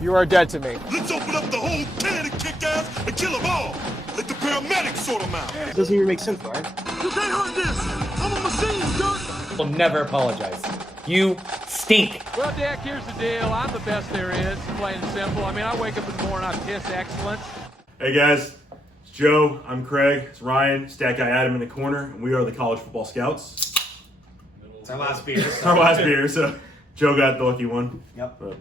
You are dead to me. Let's open up the whole can and kick ass and kill them all. Let the paramedics sort them out. It doesn't even make sense, Ryan. You can't hurt this. I'm a machine, Dirk. Will never apologize. You stink. Well, Dick, here's the deal. I'm the best there is, plain and simple. I mean, I wake up in the morning, I piss excellence. Hey guys, it's Joe, I'm Craig, it's Ryan, Stat Guy Adam in the corner, and we are the College Football Scouts. It's our last beer. It's our last beer, so Joe got the lucky one. Yep. But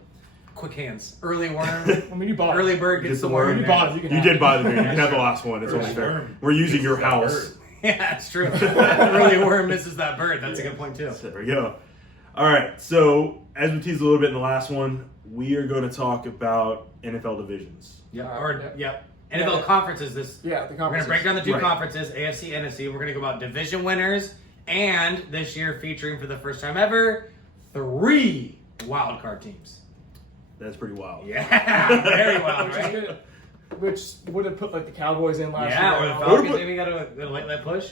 Quick hands. Early worm. I mean, you bought Early it. bird gets the worm. worm. You bought it. You did buy the beer, you can have the last one, it's only fair. We're using your house. Yeah, it's true. Early worm misses that bird. That's a good point, too. There we go. All right, so as we teased a little bit in the last one, we are going to talk about NFL divisions. Yep. Yep. NFL conferences. This. Yeah, the We're going conferences. to break down the two Right. conferences, AFC, NFC. We're going to go about division winners, and this year featuring for the first time ever, 3 wild card teams. That's pretty wild. Yeah, very wild, right? Which would have put like the Cowboys in last Yeah, or year. the Would've Falcons put- maybe got a late push.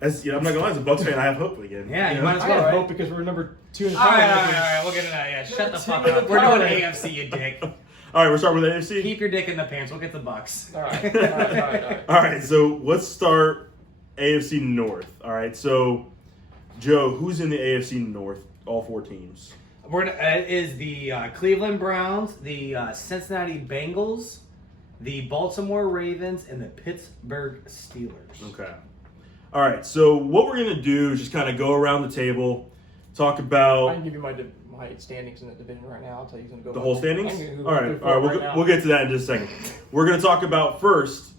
As, I'm not going to lie, as a Bucs fan, I have hope again. Yeah, you know? might as I well, have right? hope because we're number 2 in the All right, power all rankings. right, we'll get into that. Yeah, shut the fuck Team in up. the We're power doing rankings. AFC, you dick. All right, we're starting with the AFC? Keep your dick in the pants. We'll get the Bucks. All right, all right. All right, so let's start AFC North. All right, so Joe, who's in the AFC North? All 4 teams. It is the Cleveland Browns, the Cincinnati Bengals, the Baltimore Ravens, and the Pittsburgh Steelers. Okay. All right, so what we're going to do is just kind of go around the table, talk I about can give you my standings in the division right now. I'll tell you who's going to go. the whole I can standings. give you who All I'm right, good for all right, right now. we'll get to that in just a second. We're going to talk about first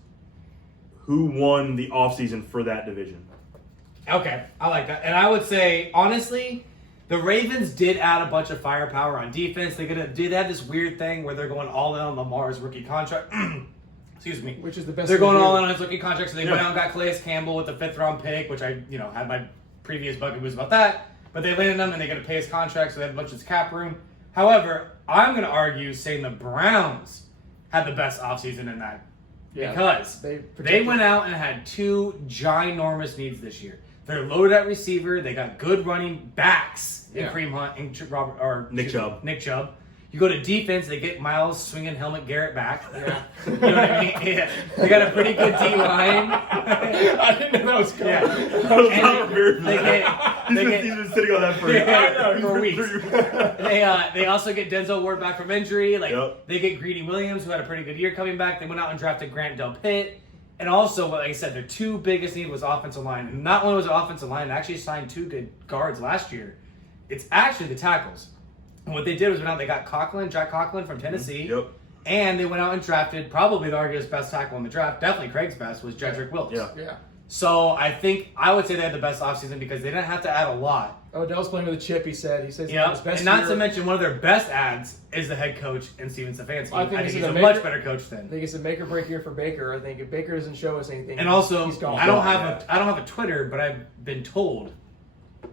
who won the offseason for that division. Okay, I like that. And I would say, honestly, the Ravens did add a bunch of firepower on defense. They have this weird thing where they're going all in on Lamar's rookie contract. Excuse me. Which is the best. They're thing going to do. all in on his rookie contract, so they went Yeah. out and got Calais Campbell with the 5th round pick, which I, had my previous bugaboo was about that. But they landed him and they got to pay his contract, so they have a bunch of cap room. However, I'm going to argue saying the Browns had the best offseason in that Yeah, because they they protected- went out and had 2 ginormous needs this year. They're loaded at receiver. They got good running backs in Yeah. Kareem Hunt and Nick Chubb. Nick Chubb. You go to defense, they get Miles swinging helmet Garrett back. Yeah. You know what I mean? Yeah. They got a pretty good D line. I didn't know that was coming. Yeah. I was not prepared for They that. get, He's been sitting on that for, Yeah, for weeks. They also get Denzel Ward back from injury. Yep. They get Greedy Williams, who had a pretty good year coming back. They went out and drafted Grant Del Pitt. And also, like I said, their 2 biggest need was offensive line. And not only was it offensive line, they actually signed 2 good guards last year. It's actually the tackles. And what they did was went out, they got Jack Conklin from Tennessee. Yep. And they went out and drafted probably the arguably best tackle in the draft. Definitely Craig's best was Jedrick Wills. Yeah. Yeah. So I would say they had the best offseason because they didn't have to add a lot. Odell's playing with a chip. He said. He says Yeah, his best and not year. to mention one of their best ads is the head coach in Steven Stefanski. I think this he's is a a much major- better coach I than. think it's a make or break year for Baker. I think if Baker doesn't show us anything, And also, he's gone. I don't have a Twitter, but I've been told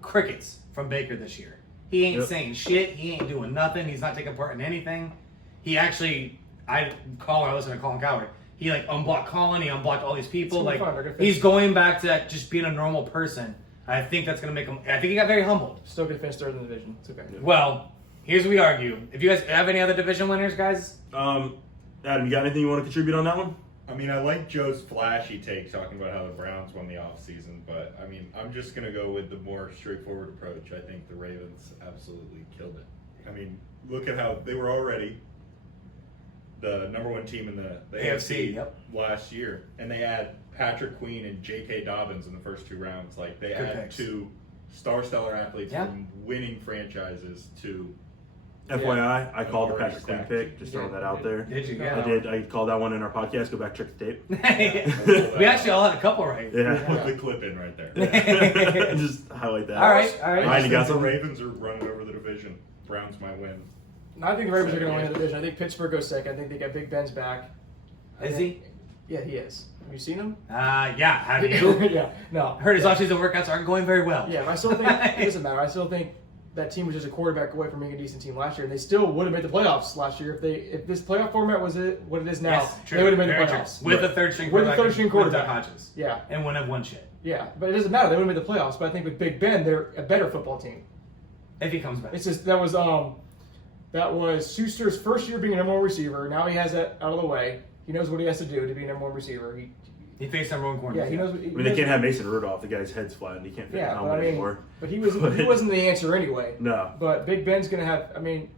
crickets from Baker this year. He ain't Yep. saying shit. He ain't doing nothing. He's not taking part in anything. He actually, I listen to Colin Cowherd. He unblocked Colin. He unblocked all these people. It's gonna be fun. They're gonna He's finish- going back to just being a normal person. I think that's gonna make him. I think he got very humbled. Still gonna finish 3rd in the division. It's okay. Well, here's what we argue. If you guys have any other division winners, guys, Adam, you got anything you want to contribute on that one? I mean, I like Joe's flashy take talking about how the Browns won the offseason, but I mean, I'm just going to go with the more straightforward approach. I think the Ravens absolutely killed it. I mean, look at how they were already the number 1 team in the AFC yep. last year, and they had Patrick Queen and J.K. Dobbins in the first 2 rounds. Like, they Good had picks. 2 stellar athletes Yeah. from winning franchises to FYI, I called the Already Patrick Quinn stacked. pick. Just throwing that out there. did you? I did. I called that one in our podcast. Go back, check the tape. We actually all had a couple right. Yeah. put the clip in right there. Just highlight that. All right. Ryan, I you just got think the something? Ravens are running over the division. Browns might win. No, I think the Ravens are going to win the division. I think Pittsburgh goes second. I think they got Big Ben's back. I Is think- Yeah, he is. Have you seen him? Yeah. Have you? Yeah. No. Heard his offseason workouts aren't going very well. Yeah, but I still think it doesn't matter. I still think that team was just a quarterback away from being a decent team last year, and they still would have made the playoffs last year if this playoff format was what it is now. Yes, true. They would have made Very the true. playoffs. With a third string With a quarterback. third-string with quarterback. Doug Hodges. Yeah, And wouldn't have won shit. yeah, but it doesn't matter. They would have made the playoffs. But I think with Big Ben, they're a better football team. If he comes back. It's just that was That was Schuster's first year being a number one receiver. Now he has that out of the way. He knows what he has to do to be a number one receiver. He faced number one corner. Yeah, he knows. I mean, they can't have Mason Rudolph. The guy's head's flattened. He can't fit Yeah, the but helmet anymore. But he wasn't the answer anyway. No. But Big Ben's gonna have. I mean,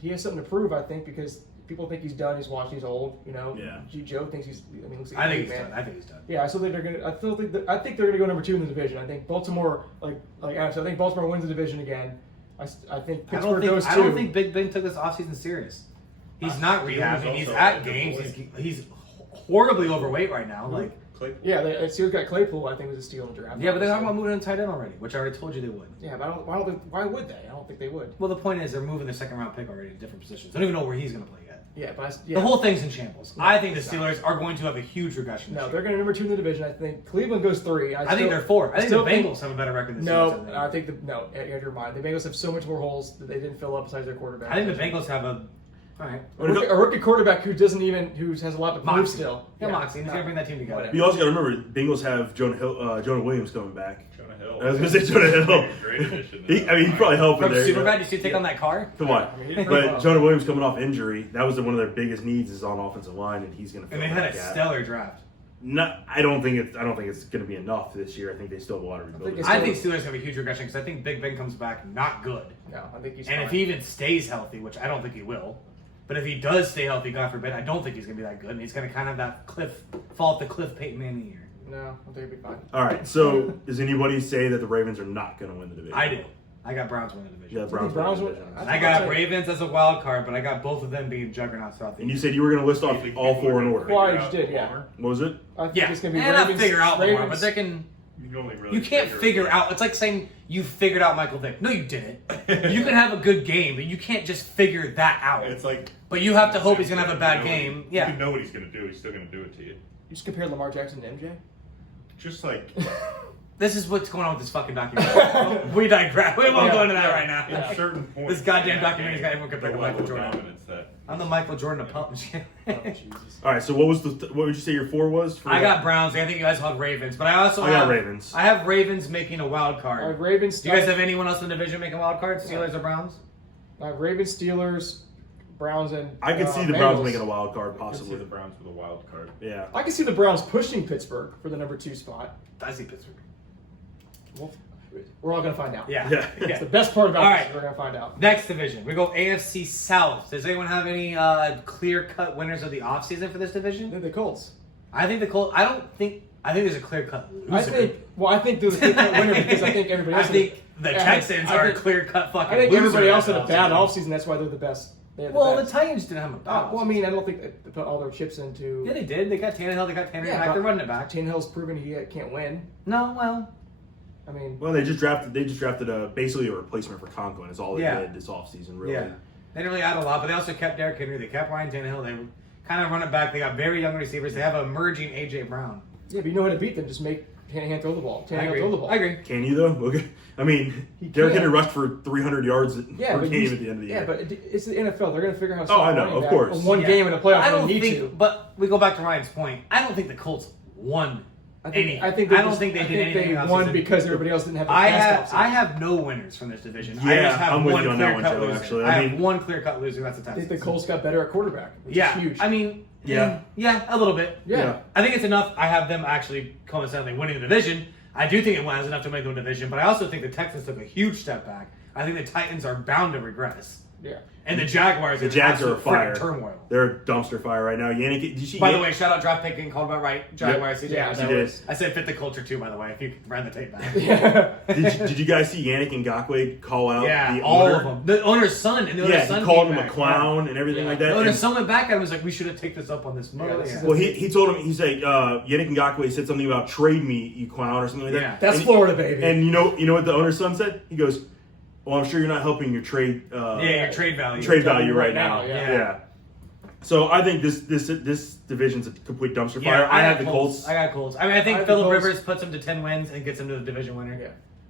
he has something to prove. I think because people think he's done. He's watched. He's old. You know. Yeah. Joe thinks he's. I mean, looks like I think a he's big man. done. I think he's done. Yeah, I still think they're gonna. I think they're gonna go number 2 in the division. I think Baltimore, like Adam said, I think Baltimore wins the division again. I think Pittsburgh goes 2. I don't think Big Ben took this offseason serious. He's not rehabbing. He's at games. He's horribly overweight right now. Like. Claypool. Yeah, Steelers got Claypool. I think was a steal in the draft. Yeah, but they're talking about moving on tight end already, which I already told you they would. Yeah, but why would they? I don't think they would. Well, the point is they're moving the second round pick already to different positions. I don't even know where he's going to play yet. Yeah, but The whole thing's in shambles. No, I think the it's not. Steelers are going to have a huge regression. No, this they're year. going to number 2 in the division. I think Cleveland goes 3. I think they're 4. I think the still Bengals have a better record than the Steelers. No, I think no. You have your mind. The Bengals have so much more holes that they didn't fill up besides their quarterback. I think the Bengals have a. All right. A rookie quarterback who has a lot to prove Moxie. still. Yeah, Moxie. He's going to bring that team together. Whatever. You also got to remember, Bengals have Jonah Williams coming back. Jonah Hill. I was going to say Jonah Hill. Great addition. He probably helped in From there. Superbad, you see take on that car? Come on. I mean, he did But pretty well. Jonah Williams coming off injury, that was one of their biggest needs is on offensive line, and he's going to And they had a stellar draft. I don't think it's going to be enough this year. I think they still have a lot of rebuilding. it's- I think Steelers have a huge regression because I think Big Ben comes back not good. No, I think he's And fine. if he even stays healthy, which I don't think he will, but if he does stay healthy, God forbid, I don't think he's going to be that good. And he's going to kind of that fall off the cliff Peyton Manning year. No, I think he'll be fine. All right, so does anybody say that the Ravens are not going to win the division? I do. I got Browns winning the division. Yeah, Browns. Browns win the win- division. I got Ravens as a wild card, but I got both of them being juggernauts throughout the And you year. said you were going to list You off think all people 4 in are order. gonna Well, I figure just out did, yeah. Palmer? What was it? I think Yeah, it's going to be and Ravens. I figure out more, Ravens. but they can. You can only really You can't figure out. It's like saying you figured out Michael Vick. No, you didn't. You can have a good game, but you can't just figure that out. It's like. But you have to hope he's gonna have a bad You know game. what- Yeah. You know what he's gonna do. He's still gonna do it to you. You just compare Lamar Jackson to MJ? Just like. This is what's going on with this fucking documentary. We digress. We won't go into that right now. At certain points. This goddamn in that documentary's game, got everyone compared the to Michael level of Jordan. dominance that I'm the Michael Jordan of pump. Oh, Jesus. All right, so what would you say your 4 was? For I got Browns. I think you guys have Ravens, but I also I got have Ravens. I have Ravens making a wild I have card. Ravens. Do you guys have anyone else in the division making a wild card? Steelers or Browns? I have Ravens, Steelers, Browns, and I could see the Browns Bengals. making a wild card, I can see possibly. the Browns with a wild card. Yeah. I can see the Browns pushing Pittsburgh for the number 2 spot. I see Pittsburgh. Well, we're all going to find out. Yeah. Yeah. That's the best part about All this. right. We're going to find out. Next division. We go AFC South. Does anyone have any clear-cut winners of the offseason for this I division? think the Colts. I think the Colts. I think there's a clear-cut loser. I think they're the clear-cut winner because I think everybody I else. think the Texans are a clear-cut fucking I think loser everybody else in had a the bad offseason. offseason. That's why they're the best. They're the Well, the best. Titans didn't have a bad Well, I mean, I don't think they put all their chips into. Yeah, they did. They got Tannehill. They got Tanner Yeah, back. but- They're running it back. Tannehill's proven he can't win. No, well, I mean, Well, they just drafted basically a replacement for Conklin. Is all they Yeah. did this offseason, really. yeah. They didn't really add a lot, but they also kept Derrick Henry. They kept Ryan Tannehill. They kind of run it back. They got very young receivers. They have a emerging A.J. Brown. yeah, but you know how to beat them. Just make Shanahan throw the ball. I Tannehill agree. throw the ball. I agree. Can you though? Okay. I mean, He Derrick can. Henry rushed for 300 yards Yeah, per but game you- at the end of the year. Yeah, but it's the NFL. They're going to figure out how to Oh, stop I know, running of back course. in one Yeah. game in a playoff. I don't they need think, to. but we go back to Ryan's point. I don't think the Colts won I think, any. I think I don't think they did anything. They else won this because season. everybody else didn't have the I pass have I have no winners from this division. I Yeah, just have I'm with one you on that one, clear-cut Joe, loser. actually. I I have mean- one clear-cut loser. That's the I Texans. think the Colts got better at quarterback, which Yeah, is huge. I mean, Yeah. yeah, a little bit. yeah. I think it's enough. I have them actually coincidentally winning the division. I do think it was enough to make the division, but I also think the Texans took a huge step back. I think the Titans are bound to regress, Yeah. and the Jaguars The are Jags are a absolute fire. freaking turmoil. They're a dumpster fire right now. Yannick, did you see? By the way, shout out draft pick getting called about right. Jaguars. CJ Yeah, Anderson. you did. I said fit the culture too. By the way, if you ran the tape back. Yeah. did you guys see Yannick Ngakoue call out Yeah, the all owner? of them. The owner's son and the owner's Yeah, son he called came him a back. clown and everything Yeah. like The that. owner's And- son went back at him and was like, "We should have taken this up on this Yeah, mother." this is Yeah. well, he told him, he's like, Yannick Ngakoue said something about trade me, you clown, or something like that. Yeah. That's And- Florida, baby. And you know what the owner's son said? He goes, "Well, I'm sure you're not helping your trade. Yeah, your trade value. Trade value right right now." now, yeah. Yeah. So I think this division's a complete dumpster fire. Yeah, I have the Colts. I got Colts. I mean, I I think have the Phillip Colts. Rivers puts him to 10 wins and gets him to the division winner. Yeah.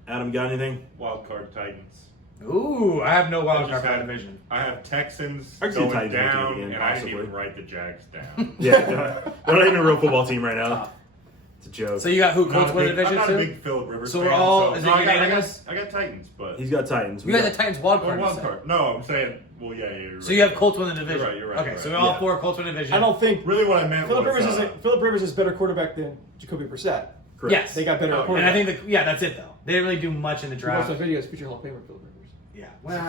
Adam, got anything? Wild card Titans. Ooh, I have no wild I card just for that had- division. I have Texans I can see going Titans making it down, again, and I didn't possibly. even write the Jags down. Yeah, they're not even a real football team right now. Tough. It's a joke. So you got who? I'm Colts not a win the big- I'm division not a too? big Phillip Rivers So fan, we're all- so is no, it I got unanimous? Titans, but He's got Titans. You guys the Titans wild card. wild you said. card. No, I'm saying Well, yeah, you're right. So you have Colts win the division. You're right. Okay, You're so right. we all Yeah. 4 Colts win the division. I don't think Really, what I meant Philip was Rivers is a better quarterback than Jacoby Brissett. Correct. Yes. They got better Oh, at yeah. quarterback. And I think that's it though. They didn't really do much in the Watch draft. those videos, future Hall of Famer Philip Rivers. Yeah. Well, He's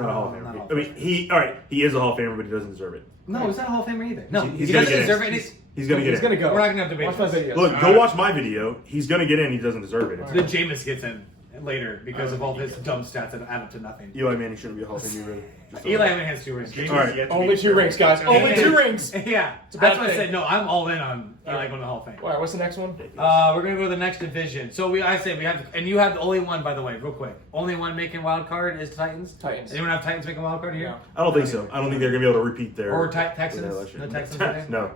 not a Hall of not Famer. Hall of I mean, he is a Hall of Famer, but he doesn't deserve it. No, he's not a Hall of Famer either. No, He's he gonna doesn't get in. deserve it. and it's- He's gonna get He's in. gonna go. We're not gonna have to debate Watch my this. video. Look, go watch my video. He's gonna get in. He doesn't deserve it. It's Then Jameis gets in later because of all his dumb stats that add up to nothing. Eli Manning shouldn't be a Hall of Famer. Really. Just so- Eli Manning has 2 rings. James All right. is yet to Only be 2 rings, guys. Only 2 rings. Yeah, a bad that's what I thing. said. No, I'm all in on Eli going to the Hall of Fame. All right, what's the next one? We're gonna go to the next division. So I say we have, and you have the only one, by the way, real quick. Only one making wild card is Titans. Titans. Anyone have Titans making wild card here? No. I don't think so. I don't think they're gonna be able to repeat their Or Texans? their election. No Texans in there? No.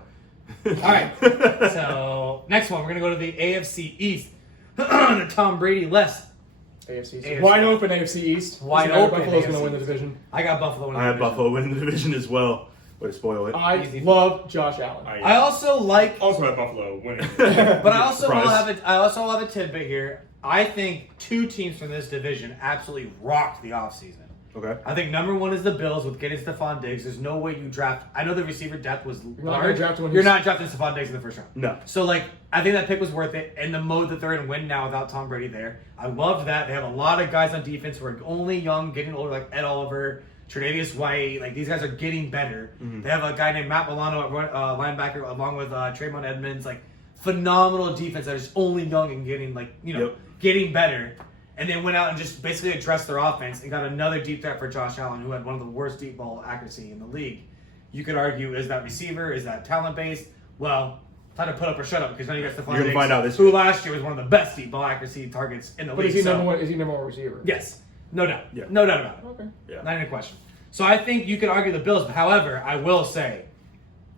All right. So next one, we're gonna go to the AFC East. The Tom Brady less. AFC East. AFC. Wide open AFC East. Wide Doesn't matter, open Buffalo's AFC going to win the East. division. I got Buffalo winning I the have division. Buffalo winning the division as well. Way to spoil it. I Easy. love Josh Allen. I also like, also have Buffalo winning. but I also will Surprise. have a tidbit here. I think 2 teams from this division absolutely rocked the offseason. Okay. I think number 1 is the Bills with getting Stephon Diggs. There's no way you draft. I know the receiver depth was not gonna large. draft one You're who's- not drafting Stephon Diggs in the first round. No. So I think that pick was worth it, and the mode that they're in win now without Tom Brady there. I loved that. They have a lot of guys on defense who are only young, getting older, like Ed Oliver, Tre'Davious White. Like these guys are getting better. They have a guy named Matt Milano at linebacker, along with Trayvon Edmonds. Like phenomenal defense that is only young and getting Yep. getting better. And they went out and just basically addressed their offense and got another deep threat for Josh Allen, who had one of the worst deep ball accuracy in the league. You could argue, is that receiver? Is that talent based? Well, time to put up or shut up because now you got Stephon You're gonna Diggs, find out this who week. last year was one of the best deep ball accuracy targets in the But league. is he So- number one? Is he number 1 receiver? Yes, no doubt. Yeah. No doubt about it. Okay. Yeah. Not even a question. So I think you could argue the Bills. However, I will say,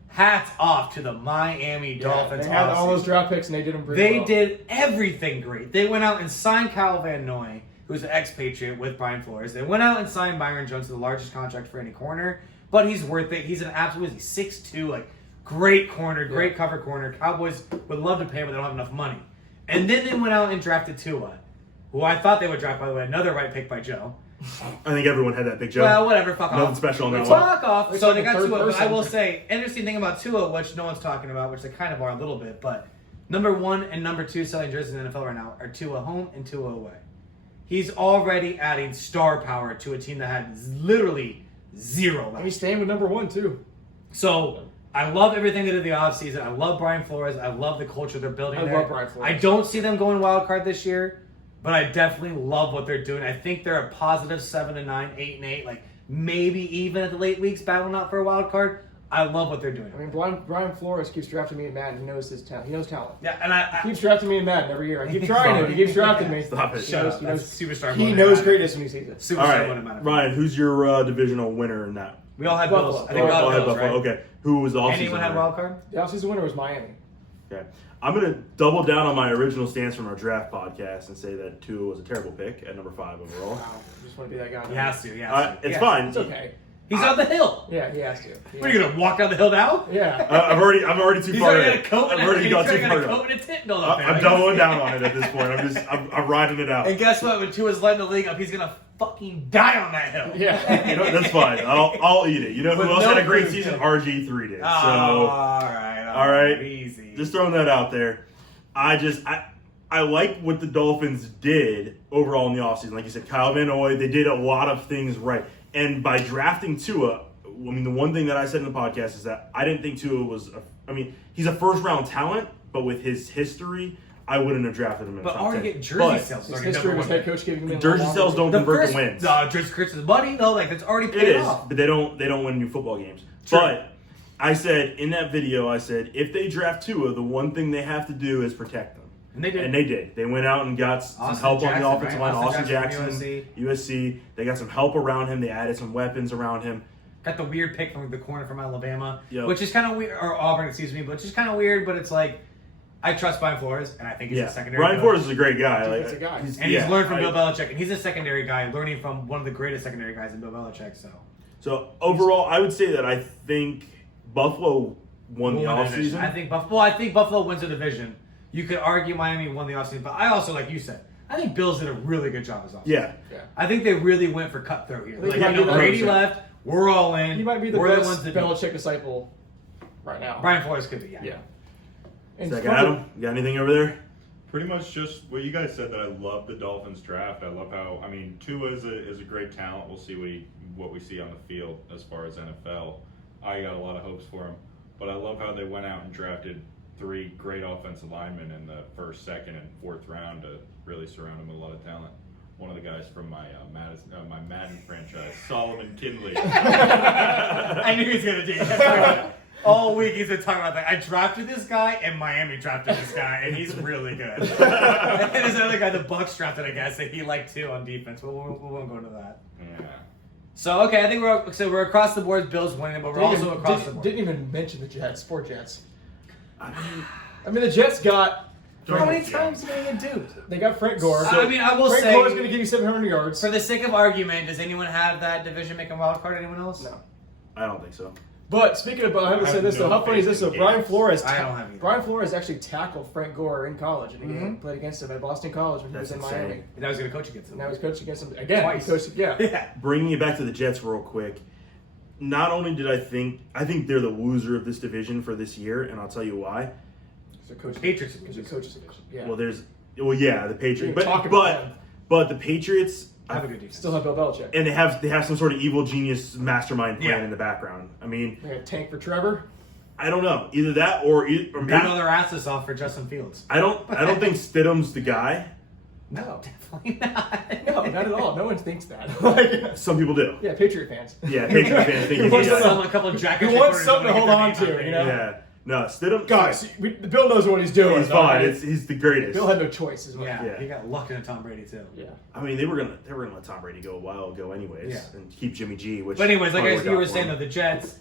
hats off to the Miami Dolphins. They had all those offseason. draft picks and they did them pretty They well. did everything great. They went out and signed Kyle Van Noy, who's an ex-Patriot with Brian Flores. They went out and signed Byron Jones to the largest contract for any corner, but he's worth it. He's an absolute 6'2", like great corner, great cover corner. Cowboys would love to pay him, but they don't have enough money. And then they went out and drafted Tua, who I thought they would draft, by the way, another right pick by Joe. I think everyone had that big job. Well, whatever, fuck Nothing off. special on that one. Fuck off. It's So like they a got third Tua, but I person. will say, interesting thing about Tua, which no one's talking about, which they kind of are a little bit, but number 1 and number 2 selling jerseys in the NFL right now are Tua home and Tua away. He's already adding star power to a team that had literally zero And he's last. staying with number 1 too. So I love everything they did the offseason. I love Brian Flores. I love the culture they're building I there. love Brian Flores. I don't see them going wild card this year, but I definitely love what they're doing. I think they're a positive 7-9, 8-8, like maybe even at the late weeks battling out for a wild card. I love what they're doing. I mean, Brian Flores keeps drafting me in Madden. He knows his talent. He knows talent. Yeah, and I He keeps drafting me in Madden every year. I keep trying it. He keeps drafting me. Stop it. He shut knows- up. he That's knows- superstar. He mode. knows greatness when he sees it. Superstar All mode right, amount of Ryan, who's your divisional winner in that? We all had Buffalo. Bills. I think we all Oh, had Bills, Buffalo. right? Okay. Who was the offseason Anyone had winner? wild card? The offseason winner was Miami. Okay. I'm going to double down on my original stance from our draft podcast and say that Tua was a terrible pick at number 5 overall. Wow. I just want to be that guy. He has to. He has to. It's Yeah. fine. It's okay. He's on the hill. Yeah, he has to. What are you gonna walk down the hill now? Yeah. I'm already too He's far. already in. got a coat. I've and already he's got already too got a far. coat and a tent built up there. I'm doubling down on it at this point. I'm riding it out. And guess what? When Tua's lighting the league up, he's gonna fucking die on that hill. Yeah. You know, that's fine. I'll eat it. You know who With else no had a great food, season? too. RG3 did. Oh, all right. Easy. Just throwing that out there. I like what the Dolphins did overall in the offseason. Like you said, Kyle Van Noy, they did a lot of things right. And by drafting Tua, I mean, the one thing that I said in the podcast is that I didn't think Tua was he's a first-round talent, but with his history, I wouldn't have drafted him in the But top already 10. get jersey But sales. His already history number was one head coach giving him a jersey long sales don't The convert first, to wins. George Chris's buddy, though, like that's already It paid is, off. but they don't win new football games. True. But I said in that video, if they draft Tua, the one thing they have to do is protect them. And they did. And they did. They went out and got some Austin help on Jackson, the offensive right? line. Austin Austin Jackson Jackson, from USC. They got some help around him. They added some weapons around him. Got the weird pick from the corner from Alabama, Yep. which is kind of weird, or Auburn, excuse me, which is kind of weird, but it's like, I trust Brian Flores, and I think he's a secondary Brian coach. Flores is a great guy. Defensive Like, guy. And he's learned from Bill Belichick, and he's a secondary guy, learning from one of the greatest secondary guys in Bill Belichick, so. So overall, I would say that I think Buffalo won the We'll win the division. offseason. I think Buffalo wins the division. You could argue Miami won the offseason, but I also, like you said, I think Bills did a really good job as offseason. Yeah. Yeah. I think they really went for cutthroat here. think Like, they you know, did Brady 100%. left. We're all in. He might be the We're best ones that do. Belichick disciple right now. Brian Flores could be, yeah. Yeah. And Zach from Adam, you got anything over there? Pretty much just what you guys said, that I love the Dolphins draft. I love how, I mean, Tua is a great talent. We'll see what we see on the field as far as NFL. I got a lot of hopes for him. But I love how they went out and drafted 3 great offensive linemen in the first, second, and fourth round to really surround him with a lot of talent. One of the guys from my Madden franchise, Solomon Kinley. I knew he was going to do that. All week he's been talking about that. I drafted this guy, and Miami drafted this guy, and he's really good. And there's another guy the Bucs drafted, I guess, that he liked too on defense. We won't go into that. Yeah. So okay, I think we're across the board. Bills winning, but we're also across the board. Didn't even mention the Jets. Poor Jets. I mean, the Jets got. How many times are they going to do? They got Frank Gore. I mean, I will Frank say, Gore's going to give you 700 yards. for the sake of argument, does anyone have that division making wild card? Anyone else? No. I don't think so. But speaking of, I haven't I said have this though. no How funny is this? faith So in Brian games. Flores. I don't have either. Brian Flores actually tackled Frank Gore in college, and he Mm-hmm. played against him at Boston College when he That's was in insane. Miami. And now he's going to coach against them. And now he's coached against him again. Twice. He coached, yeah. Yeah. Bringing it back to the Jets real quick. Not only did I think they're the loser of this division for this year, and I'll tell you why. It's a coach. Patriots. It's a coach's division. Yeah. Well, the Patriots, You're talking about them. but the Patriots Have a good defense. Still have Bill Belichick. and they have some sort of evil genius mastermind plan Yeah. in the background. I mean, They got a tank for Trevor. I don't know, either that or maybe Battle their asses off for Justin Fields. I don't think Stidham's the guy. No. Definitely not. No, not at all. No one thinks that. Like, Some people do. yeah, Patriot fans. Yeah, Patriot fans think You he's want the some- guy. A couple of jackets. You want something to hold on to, you know? Yeah, no, Stidham. Guys, Bill knows what he's doing. he's fine. alright? He's the greatest. Bill had no choice, is what. Yeah, Yeah. he got luck into Tom Brady too. Yeah. I mean, they were gonna let Tom Brady go a while ago, anyways, Yeah. and keep Jimmy G. Which But anyways, like probably you worked were out for saying him. though, the Jets.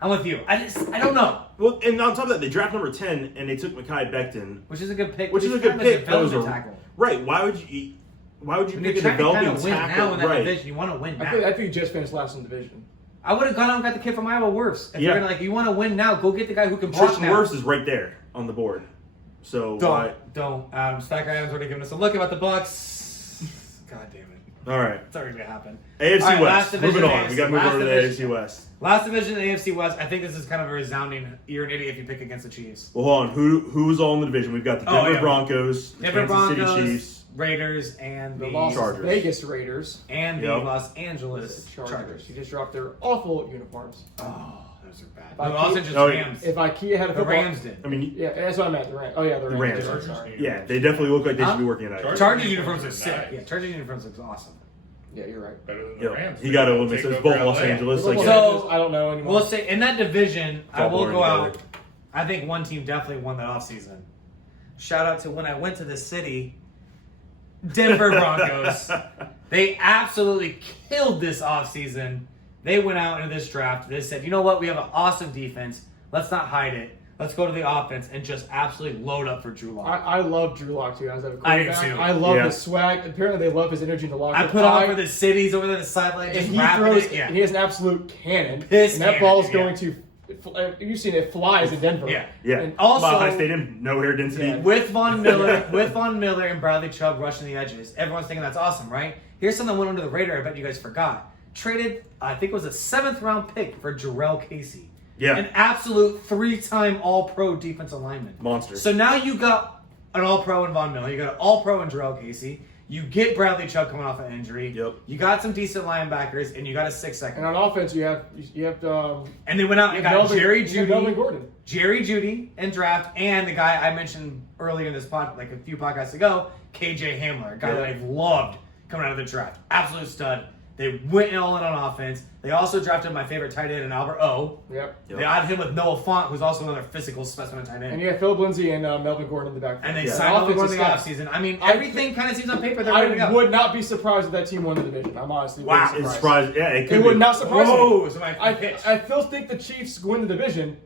I'm with you. I don't know. Well, and on top of that, they draft number 10, and they took Mekhi Becton, Which is a good pick. which is a He's good kind of pick. That was development tackle. right. Why would you When pick you're a trying to kind developing of win now tackle? in that Right. division, you want to win now. I think Jets finished last in the division. I would have gone out and got the kid from Iowa worse. If Yeah. you're gonna you want to win now, go get the guy who can block Tristan now. Wirfs is right there on the board. So why? Don't. Stacker Adams already given us a look about the Bucks. God damn it. All right, It's already gonna happen. AFC All right, last West. division, Moving on. AFC. We got to move Last over to the division. AFC West. Last division, the AFC West. I think this is kind of a resounding. You're an idiot if you pick against the Chiefs. Well, hold on. Who's all in the division? We've got the Denver yeah. Broncos, the Denver Kansas Broncos, City Chiefs. Raiders, and The the Las Chargers. Vegas Raiders. and the Yep. Los Angeles Chargers. Chargers. You just dropped their awful uniforms. Oh, those are bad. If I The Los keep- Angeles Oh, yeah. Rams. If IKEA had a The football, Rams did. I mean, Yeah, that's what I meant. The Rams. Oh yeah, the Rams. Rams. Sorry. yeah, they definitely look like they should be working at it. Chargers uniforms are Nice. sick. Yeah, Chargers uniforms looks awesome. Yeah, you're right. Better than the Yep. Rams. He got to They'll limit. take So it's over both Los LA. Angeles. Los Like, So- I don't know anymore. We'll say in that division, I all will blurring go out. together. I think one team definitely won that offseason. Shout out to when I went to the city, Denver Broncos. They absolutely killed this offseason. They went out into this draft. They said, you know what? We have an awesome defense. Let's not hide it. Let's go to the offense and just absolutely load up for Drew Lock. I love Drew Lock too. As a I do quarterback. too. I love Yeah. his swag. Apparently, they love his energy in the locker I room. put on for the cities over there, the sideline, And just he rapping throws. it. Yeah. And he has an absolute cannon. Piss and that cannon, ball's yeah. going to. You've seen it flies in Denver. Yeah. Yeah. And Also- Mile High Stadium, no air density. Yeah. With Von Miller and Bradley Chubb rushing the edges. Everyone's thinking that's awesome, right? Here's something that went under the radar I bet you guys forgot. Traded, I think it was a 7th round pick for Jarrell Casey. Yeah. An absolute 3-time All-Pro defensive lineman. Monster. So now you got an All-Pro in Von Miller. You got an All-Pro in Jarrell Casey. You get Bradley Chubb coming off an injury. Yep. You got some decent linebackers, and you got a 6-second. And on offense, you have And they went out and got Melvin, Jerry you have Melvin Jeudy. Gordon. Jerry Jeudy in draft, and the guy I mentioned earlier in this pod, like a few podcasts ago, KJ Hamler, a guy Yeah. that I've loved coming out of the draft. Absolute stud. They went all in on offense. They also drafted my favorite tight end in Albert O. Yep. Yep. They added him with Noah Fant, who's also another physical specimen tight And end. you have Philip Lindsay and Melvin Gordon in the backfield. And they Yeah. signed The him in the offense is offseason. I mean, I- everything kind of seems on paper they're ready to I go. would not be surprised if that team won the division. I'm honestly Wow. really It's surprised. surprised. Yeah, it could It be. would not surprise Whoa, me. so my I pitch. still think the Chiefs win the division.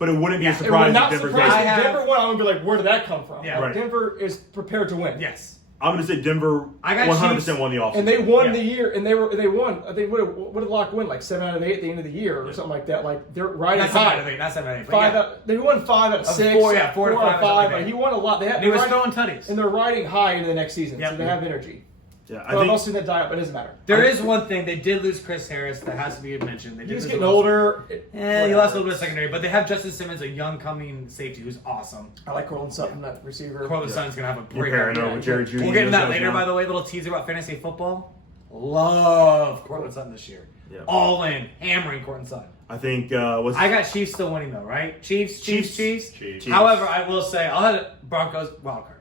But it wouldn't be a It would surprise not if Denver surprise goes. me. I have- Denver won. I would be like, where did that come from? Yeah. Right. Denver is prepared to win. Yes. I'm going to say Denver I got 100% won the offseason. And they won Yeah. the year, and they won. I think what did Locke win? Like 7 out of 8 at the end of the year, or something like that. Like they're riding Not 7 out of high. 8, not 7 out of 8. but Five yeah. out. They won 5 out of 6. 4 to 5 4 or out of something 5. like that. He won a lot. They had, And he was they're throwing riding- tutties. and they're riding high into the next season, Yep. so they have energy. Yeah, Well, I've also seen that die up, but it doesn't matter. There is one thing. They did lose Chris Harris. That has to be mentioned. They did He's lose getting a- older. He lost a little bit of secondary, but they have Justin Simmons, a young coming safety who's awesome. I like Cortland Sutton, that receiver. Cortland Sutton's going to have a You're break. pairing over Jerry Judy. We'll get into that those later, guys by now. the way. Little teaser about fantasy football. Love Cortland Sutton this year. Yeah. All in. Hammering Cortland Sutton. I think I got Chiefs still winning, though, right? Chiefs. Chiefs. However, I will say, I'll have Broncos wild card.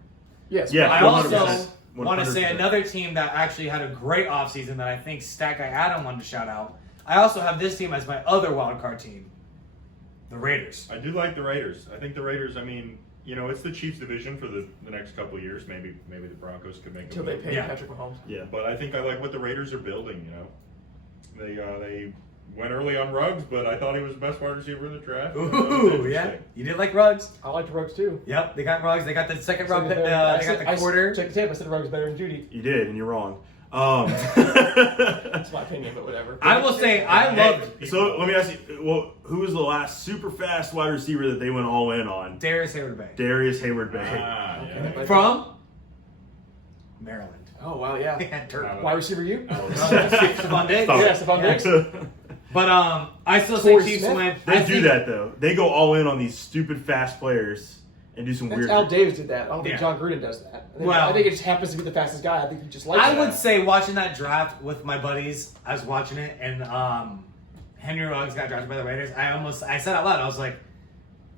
Yes. Yeah. I 100%. also want to say 100%. another team that actually had a great offseason that I think Stat Guy Adam wanted to shout out. I also have this team as my other wild card team, the Raiders. I do like the Raiders. I think the Raiders, I mean, it's the Chiefs division for the next couple of years. Maybe the Broncos could make a Until they move. pay Yeah. Patrick Mahomes. Yeah. But I think I like what the Raiders are building, They went early on Ruggs, but I thought he was the best wide receiver in the draft. Ooh, yeah. You did like Ruggs? I like the Ruggs too. Yep, they got Ruggs. They got the second round pick. They I got the I quarter. checked the tape. I said the Ruggs better than Judy. You did, and you're wrong. That's my opinion, but whatever. I will say, I loved So let me ask you, well, who was the last super fast wide receiver that they went all in on? Darius Hayward Bay. Darius Hayward Bay. Okay. From Maryland. Oh wow, yeah. Yeah, Turk. Wide receiver, you? Stephon Diggs. Stop. Yeah, Stephon Diggs. But I still Corey say Chiefs Smith? win. They I do think- that though. They go all in on these stupid fast players and do some That's weird. Al Davis did that. I don't think Yeah. John Gruden does that. Well- I think it just happens to be the fastest guy. I think he just likes I that. would say watching that draft with my buddies, I was watching it, and Henry Ruggs got drafted by the Raiders. I said out loud, I was like,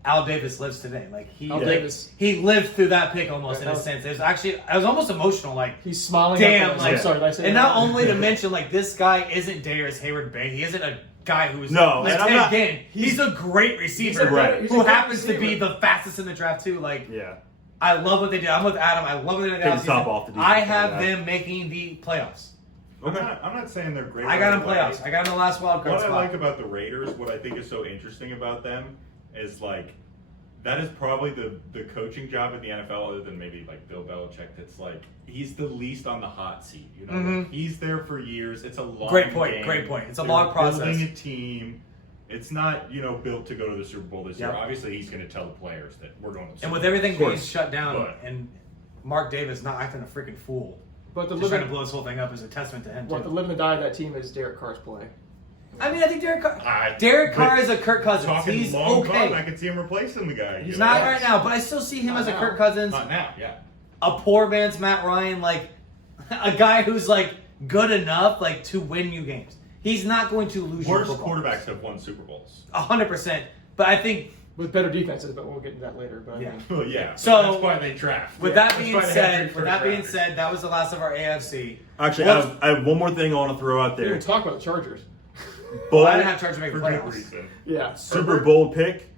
Al Davis lives today. Like Al Davis. he lived through that pick almost Right, in a that was- sense. It was actually, I was almost emotional. Like, He's smiling. damn, up like, I'm sorry, did I say and that? not only to mention, like, this guy isn't Darius Hayward Bay. He isn't a guy who's No, let's and I'm take not- in. He's a great receiver, Right. He's a who great happens to be receiver. the fastest in the draft too. Like, Yeah. I love what they did. I'm with Adam. I love what they did. Take the top off the defense I for have that. them making the playoffs. Okay. I'm not saying they're great. I got them right away. playoffs. I got them the last wild card What I spot. like about the Raiders, what I think is so interesting about them, is like that is probably the coaching job in the NFL, other than maybe like Bill Belichick. That's like he's the least on the hot seat. Like, he's there for years. It's a long Great point, game. great point. It's a They're long process. Building a team. It's not built to go to the Super Bowl this year. Yep. Obviously, he's going to tell the players that we're going to. The Super And with Bowl. everything Of being course. shut down But- and Mark Davis not acting a freaking fool, But the just trying to living, blow this whole thing up is a testament to him what the too. live and die of that team is Derek Carr's play. I mean, I think Derek Carr. I- Derek Carr but is a Kirk Cousins. talking He's long okay. run, I could see him replacing the guy. He's not right now, but I still see him Not as a now. Kirk Cousins, Not now. Yeah. a poor man's Matt Ryan, like a guy who's like good enough like to win you games. He's not going to lose you Worst football quarterbacks have won Super Bowls. 100%. But I think With better defenses, but we'll get into that later. But Yeah. I mean, Well, yeah. So- that's why they draft. with Yeah, that that's being why they have said, three with that being first-rounders. said, that was the last of our AFC. Actually, Well- I have one more thing I want to throw out we didn't there. even talk about the Chargers. Bold, I didn't have charge to make the For good playoffs. reason. Yeah. super bold pick.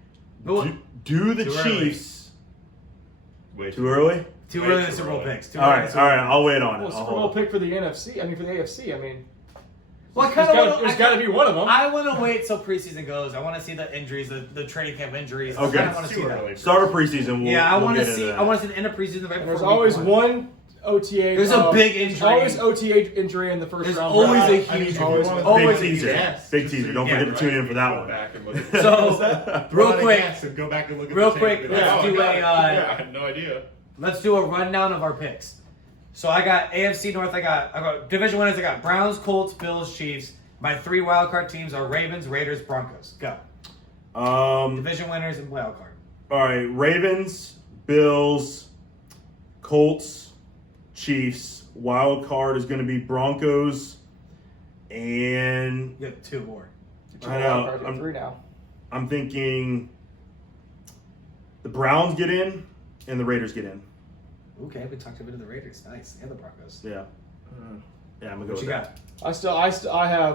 But Do the Too early. Chiefs Way too early? too Way early in too the Super Bowl early. picks. Too All early in right, the all Super right. Bowl. I'll wait on it. Well, I'll Super hold Bowl it. pick for the NFC. I mean, for the AFC. I mean, Well, I kind of there's got to be one of them. I want to wait till preseason goes. I want to see the injuries, the training camp injuries. Okay. I kind of want to see Too that. early. Start of preseason. We'll, Yeah, I we'll want to get into see. that. I want to see the end of preseason right And before there's week always one. one OTA. There's a big There's injury. always OTA injury in the first There's round. always Right? a I mean, huge always. injury. Big Always teaser. Yes. Big teaser. Don't Yeah, forget to tune in for that Go one. back and look at So, real quick, go back and look at real the tape quick, and be like, let's oh, do I got a, it. uh, Yeah, I had no idea. let's do a rundown of our picks. So I got AFC North. I got division winners. I got Browns, Colts, Bills, Chiefs. My 3 wildcard teams are Ravens, Raiders, Broncos. Go. Division winners and wildcard. All right, Ravens, Bills, Colts, Chiefs. Wild card is going to be Broncos, and You have 2 more. Two I know, wild cards, I'm- 3 now. I'm thinking the Browns get in and the Raiders get in. Okay, we talked a bit of the Raiders. Nice. And the Broncos. Yeah, yeah, I'm gonna go What with you that. got? I have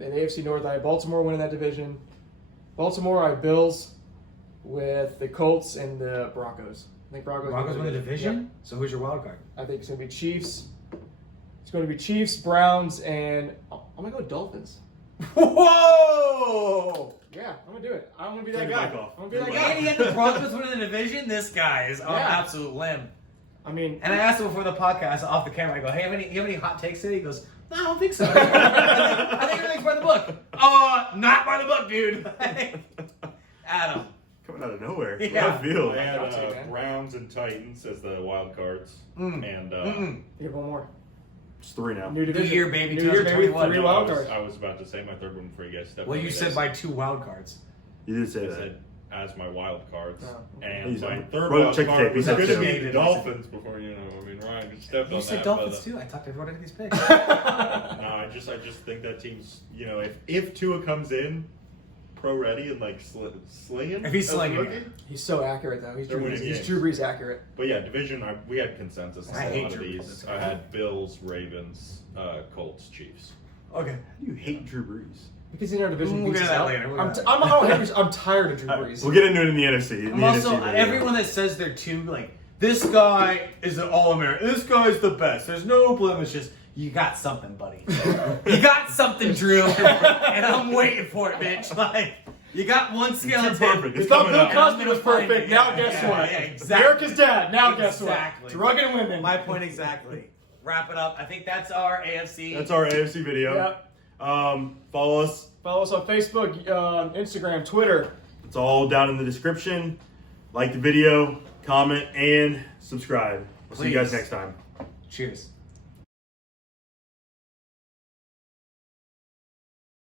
in the AFC North. I have Baltimore winning that division. Baltimore, I have Bills with the Colts and the Broncos. I think Broncos win the division? Yep. So who's your wild card? I think it's going to be Chiefs. It's going to be Chiefs, Browns, and I'm going to go with Dolphins. Whoa! Yeah, I'm going to do it. I'm going to be that Take the guy. mic off. I'm going to be that And he guy. had the Broncos winning the division? This guy is on Yeah. absolute limb. I mean, And I asked him before the podcast, off the camera, I go, hey, you have any hot takes today? He goes, no, I don't think so. I think everything's by the book. Oh, not by the book, dude. Adam. Coming out of nowhere. Yeah. Left field. I had I'll take that. Browns and Titans as the wild cards. Mm. And you have one more. It's 3 now. New division. year, baby, New year, baby. 2021. 3 No, wild cards. I was about to say my third one before you guys stepped Well, on you me. said by 2 wild cards. You did say I that. said as my wild cards. Oh, And He's my on. third Run, wild check the card tape. was He's going up to to be the Dolphins before, I mean, Ryan just stepped on You that. said but, Dolphins too. I talked everyone into these picks. No, I just think that team's, if Tua comes in pro ready and like slinging, If he's as a slinging, rookie. yeah. He's so accurate though. He's They're Drew winning Brees. He's games. Drew Brees accurate. But yeah, division. We had consensus on I a hate lot of Drew these. Brees. I had Bills, Ravens, Colts, Chiefs. Okay. How do you hate Drew Brees? Because in our division, We'll beats get us to that out. later. We'll get to I'm tired of Drew Brees. We'll get into it in the NFC. I'm also everyone that says they're too like this guy is an all-American. This guy's the best. There's no blemishes. You got something, buddy. You got something, Drew. And I'm waiting for it, bitch. Like you got one skeleton. perfect. It's It's not coming Bill up. Cosby was Find perfect. it. Now Yeah, guess yeah, what? yeah, exactly. America's dad. Now guess Exactly. what? Drugging women. My point exactly. Wrap it up. I think that's our AFC. That's our AFC video. Yep. Follow us. Follow us on Facebook, Instagram, Twitter. It's all down in the description. Like the video, comment, and subscribe. We'll see you guys Please. next time. Cheers.